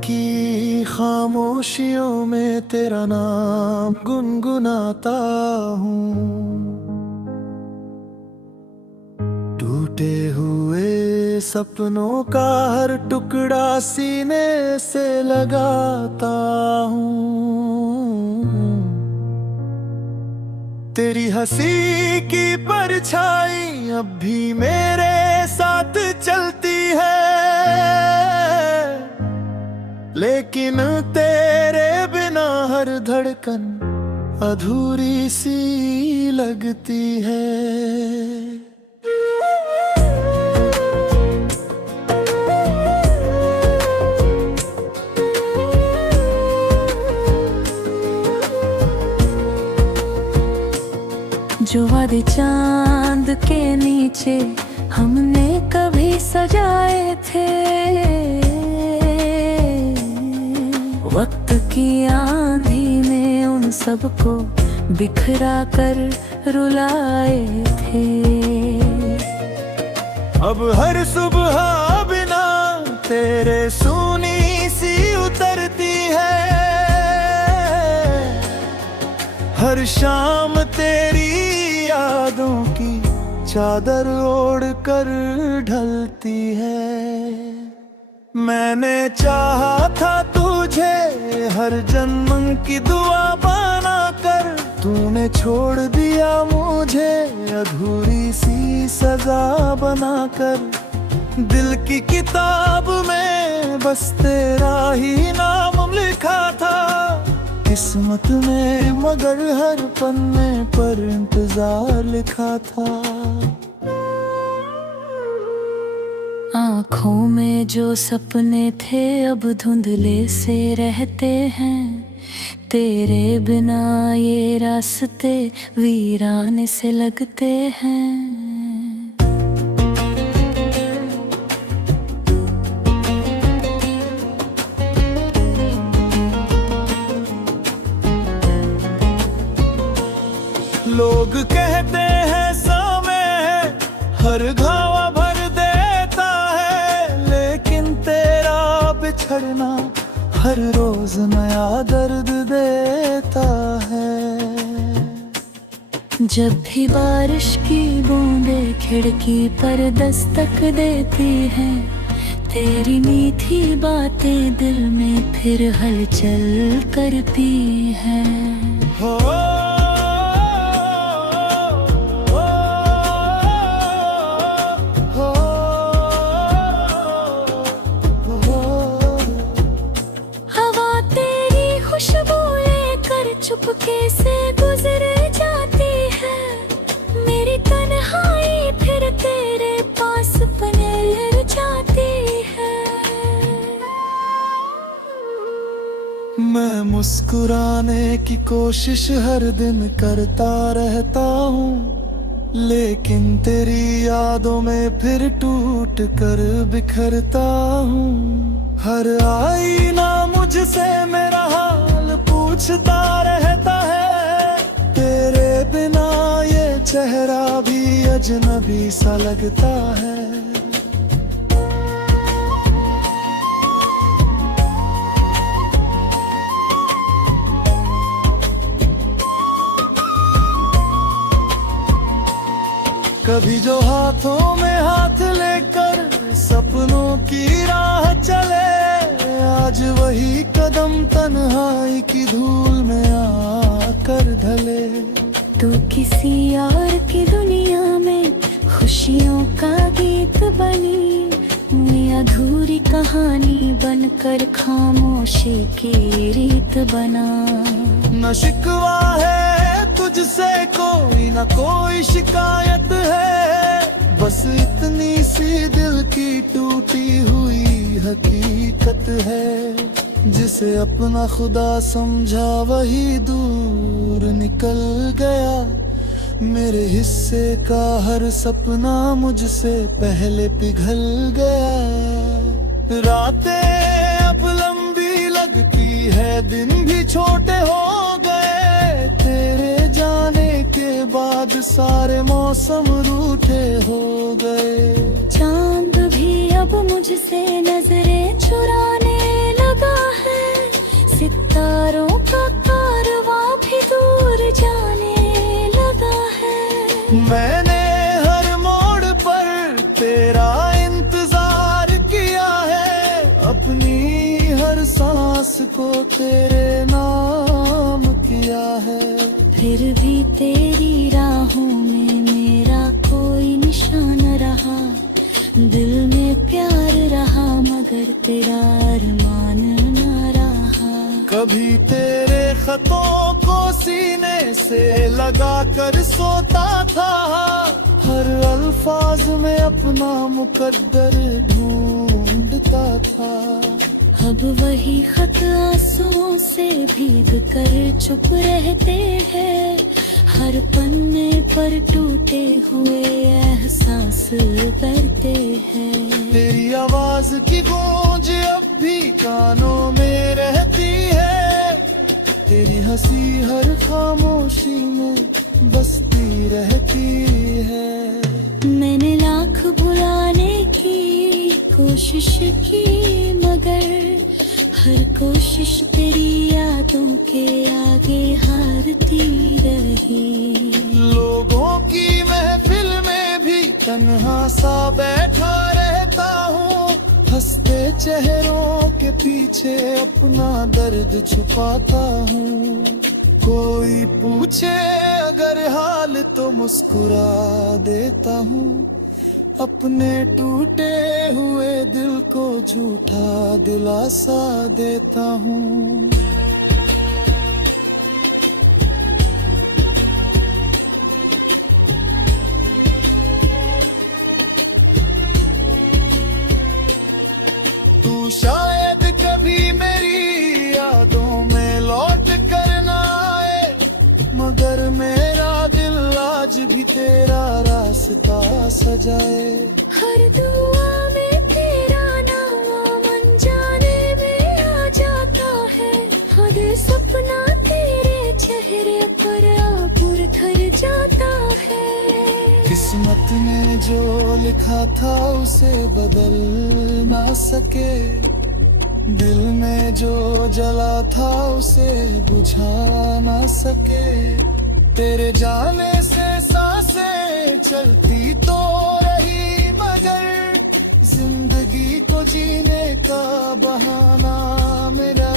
की खामोशियों में तेरा नाम गुनगुनाता हूँ। टूटे हुए सपनों का हर टुकड़ा सीने से लगाता हूँ। तेरी हंसी की परछाई अब भी मेरे साथ चलती है, लेकिन तेरे बिना हर धड़कन अधूरी सी लगती है। जो वादे चांद के नीचे हमने कभी सजाए थे, वक्त की आंधी में उन सबको बिखरा कर रुलाए थे। अब हर सुबह बिना तेरे सूनी सी उतरती है, हर शाम तेरी यादों की चादर ओढ़ कर ढलती है। मैंने चाहा था तुझे हर जन्म की दुआ बना कर, तूने छोड़ दिया मुझे अधूरी सी सजा बनाकर। दिल की किताब में बस तेरा ही नाम लिखा था किस्मत में, मगर हर पन्ने पर इंतजार लिखा था। आँखों में जो सपने थे अब धुंधले से रहते हैं, तेरे बिना ये रास्ते वीरान से लगते हैं। लोग कहते हैं समय हर घाव भर देता है, लेकिन तेरा बिछड़ना हर रोज नया दर्द देता है। जब भी बारिश की बूंदें खिड़की पर दस्तक देती हैं, तेरी मीठी बातें दिल में फिर हलचल करती हैं। हो चुपके से गुजर जाती है, मेरी तन्हाई फिर तेरे पास पनर जाती है। मैं मुस्कुराने की कोशिश हर दिन करता रहता हूँ, लेकिन तेरी यादों में फिर टूट कर बिखरता हूँ। हर आईना मुझसे मेरा हाल पूछता रहता है, तेरे बिना ये चेहरा भी अजनबी सा लगता है। कभी जो हाथों में हाथ लेकर सपनों की राह चले, आज वही कदम तन्हाई की धूल में आकर ढले। तू किसी और की दुनिया में खुशियों का गीत बनी, मैं अधूरी कहानी बनकर खामोशी की रीत बना। न शिकवा है तुझसे कोई न कोई शिकायत है, बस इतनी सी दिल की टूटी हुई हकीकत है। जिसे अपना खुदा समझा वही दूर निकल गया, मेरे हिस्से का हर सपना मुझसे पहले पिघल गया। रातें अब लंबी लगती है, दिन भी छोटे हो गए, तेरे जाने के बाद सारे मौसम रूठे हो गए। चांद भी अब मुझसे नजरें चुराने लगा सांस को तेरे नाम किया है। फिर भी तेरी राहों में मेरा कोई निशान रहा, दिल में प्यार रहा मगर तेरा अरमान न रहा। कभी तेरे खतों को सीने से लगा कर सोता था, हर अल्फाज में अपना मुकद्दर ढूंढता था। अब वही खत आंसुओं से भीग कर चुप रहते हैं, हर पन्ने पर टूटे हुए एहसास करते हैं। तेरी आवाज की गूंज अब भी कानों में रहती है, तेरी हंसी हर खामोशी में बसती रहती है। मैंने लाख भुलाने की कोशिश की मगर हर कोशिश तेरी यादों के आगे हारती रही। लोगों की महफिल में भी तन्हा सा बैठा रहता हूँ, हंसते चेहरों के पीछे अपना दर्द छुपाता हूँ। कोई पूछे अगर हाल तो मुस्कुरा देता हूँ, अपने टूटे हुए दिल को झूठा दिलासा देता हूँ। तू शायद कभी मेरी यादों में लौट कर ना आए, मगर मेरा दिल आज भी तेरा रास्ता सजाए। हर दुआ में तेरा नाम अनजाने में आ जाता है, हर सपना तेरे चेहरे पर आकर ठहर जाता है। किस्मत में जो लिखा था उसे बदल ना सके, दिल में जो जला था उसे बुझा ना सके। तेरे जाने से सांसें चलती तो रही मगर जिंदगी को जीने का बहाना मेरा